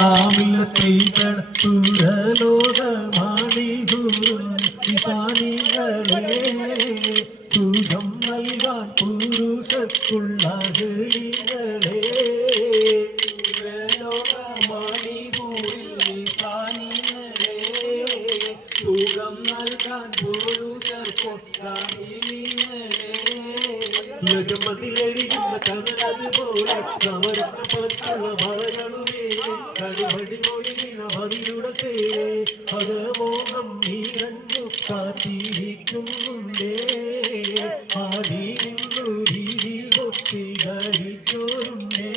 ആമില്ലത്തെ സുരലോകമാണികളെ സുഖം നൽകാൻ പുരുഷക്കുള്ള ഹൃളികളെ സുഖം നൽകാൻ ലഗമതിലെരിയുന്ന കനലതുപോലെ നവരത്ന പത്തുള്ള മലകളുമേ കടുവടി മൊഴിവിന മതിയുടെ പദമോഹം നീരഞ്ഞു കാത്തിരിക്കുന്നുണ്ടേ ആടി നിന്നു രീതിയിൽ ഒത്തി ധരിച്ചോരുണ്ടേ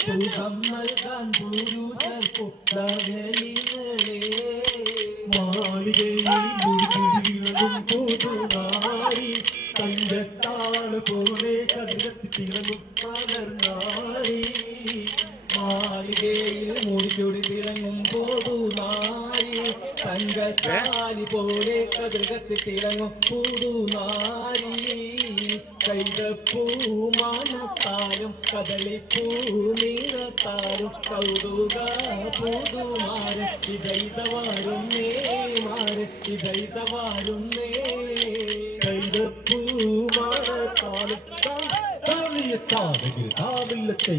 സുഖം നൽകാൻ മാളികയിൽ മുടികിഴികളും പുതുനാരി തങ്കത്താള് പോലെ കതിരത്തി തിളങ്ങും പലർനാരി മാളികയിൽ മുടിച്ചുടി തിളങ്ങും പുതുനാരി തങ്കത്താലി പോലെ കതിരത്തി തിളങ്ങും പുതുനാരി കൈതപ്പൂമാനത്താലും കദളിപ്പൂ നീരത്താലും കൗതുക പുതുമാര് ഇതൈതവാരുന്നേ മാര് ഇതൈതവാരുന്നേ കൈതപ്പൂമാനത്താലും താമില്ലത്തെ